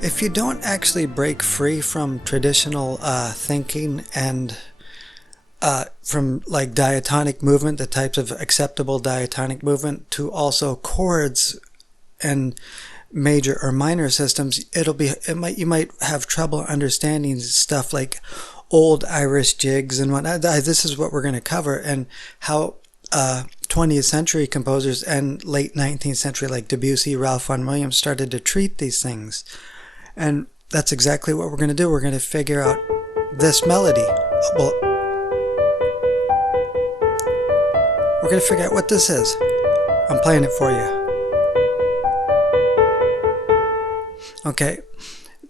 If you don't actually break free from traditional thinking and from like diatonic movement, the types of acceptable diatonic movement, to also chords and major or minor systems, you might have trouble understanding stuff like old Irish jigs and whatnot. This is what we're going to cover, and how 20th century composers and late 19th century like Debussy, Ralph Vaughan Williams started to treat these things. And that's exactly what we're going to do. We're going to figure out this melody. Well, we're going to figure out what this is. I'm playing it for you. Okay,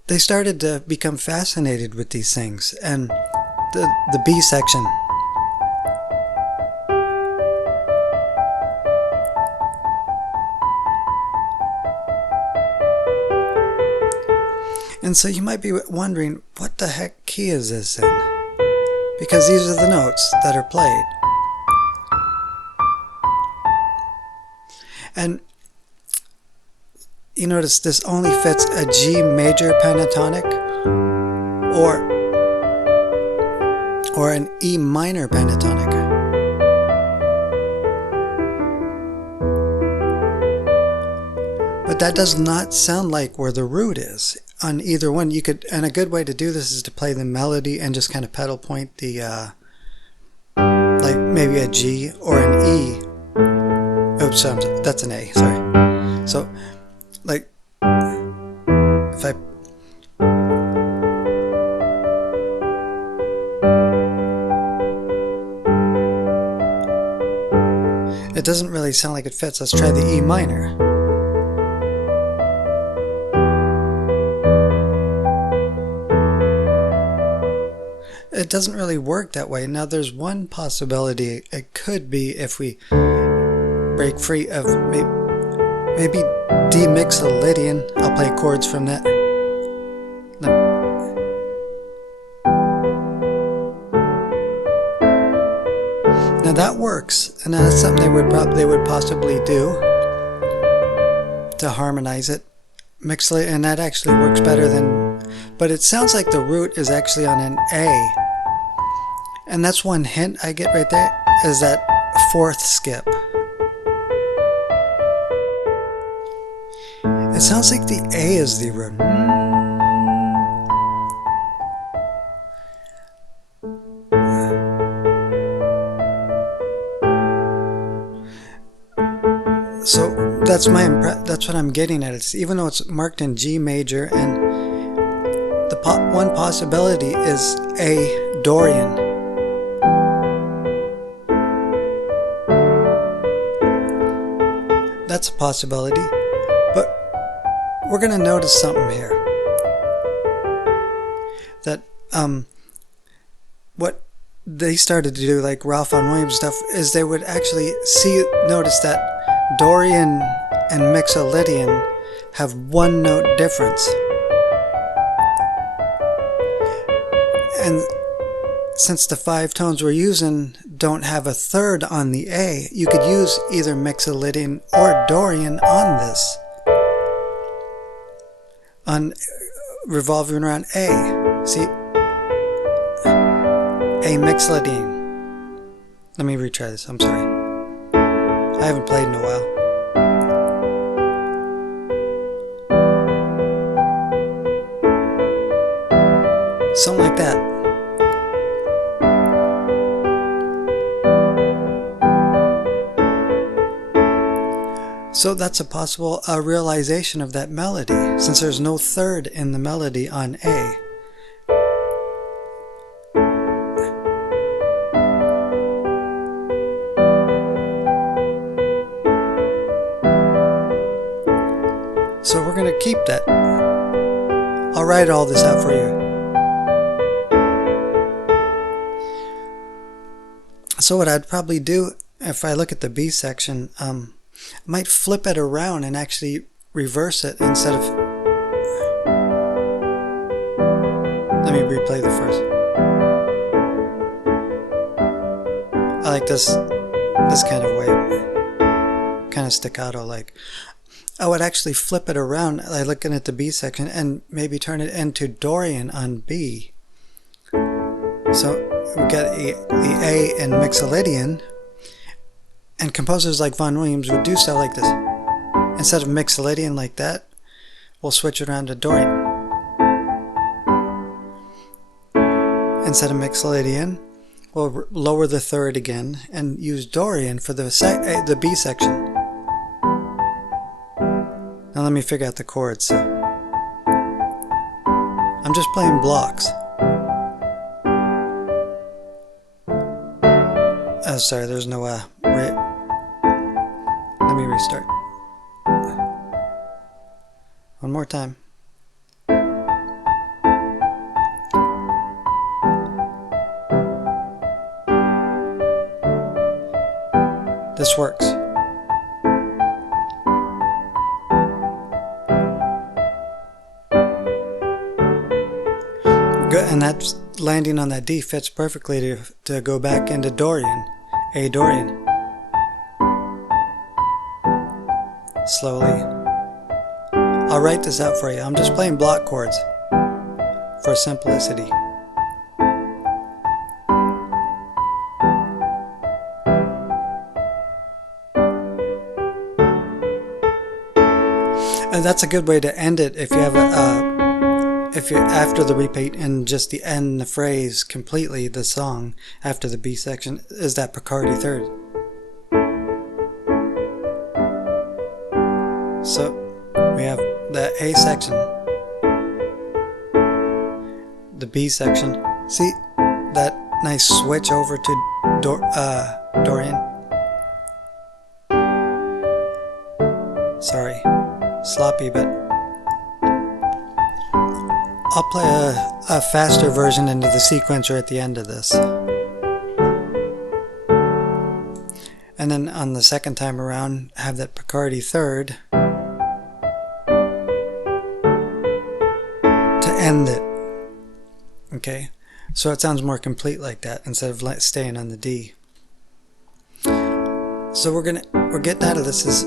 they started to become fascinated with these things, and the B section. And so you might be wondering, what the heck key is this in? Because these are the notes that are played. And you notice this only fits a G major pentatonic or an E minor pentatonic. But that does not sound like where the root is on either one. You could, and a good way to do this is to play the melody and just kind of pedal point the like maybe a G or an E. Oops, that's an A, sorry. So like if I it doesn't really sound like it fits. Let's try the E minor. It doesn't really work that way. Now there's one possibility it could be if we break free of maybe D mixolydian. I'll play chords from that. Now that works, and that's something they would possibly do to harmonize it. Mixolydian, and that actually works better than. But it sounds like the root is actually on an A. And that's one hint I get right there, is that fourth skip. It sounds like the A is the root. So that's what I'm getting at. It's even though it's marked in G major, and the one possibility is A Dorian. That's a possibility, but we're going to notice something here. That what they started to do, like Ralph Vaughan Williams stuff, is they would actually notice that Dorian and Mixolydian have one note difference. And since the 5 tones we're using don't have a third on the A, you could use either Mixolydian or Dorian on this. On revolving around A. See? A Mixolydian. Let me retry this, I'm sorry. I haven't played in a while. Something like that. So that's a possible realization of that melody, since there's no third in the melody on A. So we're going to keep that. I'll write all this out for you. So what I'd probably do, if I look at the B section, I might flip it around and actually reverse it instead of... Let me replay the first. I like this kind of way, kind of staccato like. I would actually flip it around, like looking at the B section, and maybe turn it into Dorian on B. So we got the A in Mixolydian, and composers like Vaughan Williams would do stuff like this. Instead of Mixolydian like that, we'll switch it around to Dorian. Instead of Mixolydian, we'll lower the third again and use Dorian for the B section. Now let me figure out the chords. So I'm just playing blocks. Oh, sorry, there's no let me restart. One more time. This works. Good, and that's landing on that D fits perfectly to go back into Dorian, A Dorian. Slowly. I'll write this out for you. I'm just playing block chords for simplicity. And that's a good way to end it if you have if you're after the repeat and just the end the phrase completely, the song after the B section is that Picardy third. So we have the A section, the B section. See that nice switch over to Dorian? Sorry, sloppy, but I'll play a faster version into the sequencer at the end of this. And then on the second time around, have that Picardy third to end it. Okay, so it sounds more complete like that instead of staying on the D. So we're getting out of this is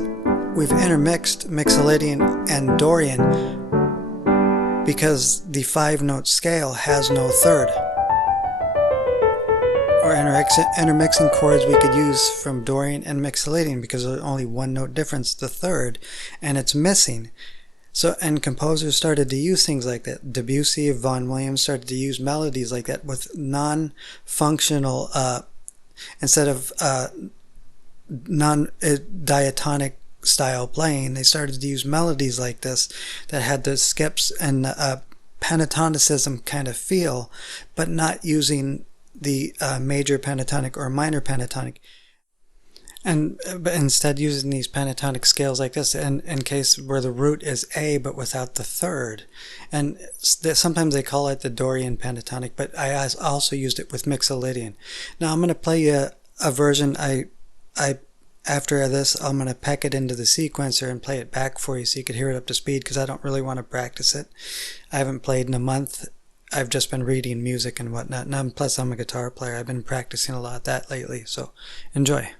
we've intermixed Mixolydian and Dorian because the 5-note scale has no third. Or intermixing chords we could use from Dorian and Mixolydian because there's only 1-note difference, the third, and it's missing. So, and composers started to use things like that. Debussy, Vaughan Williams started to use melodies like that with non-functional, instead of non-diatonic style playing, they started to use melodies like this that had the skips and pentatonicism kind of feel, but not using the major pentatonic or minor pentatonic. But instead using these pentatonic scales like this in case where the root is A but without the third. And sometimes they call it the Dorian pentatonic, but I also used it with Mixolydian. Now I'm going to play you a version. After this I'm going to peck it into the sequencer and play it back for you so you can hear it up to speed because I don't really want to practice it. I haven't played in a month. I've just been reading music and whatnot, and plus I'm a guitar player. I've been practicing a lot of that lately, so enjoy.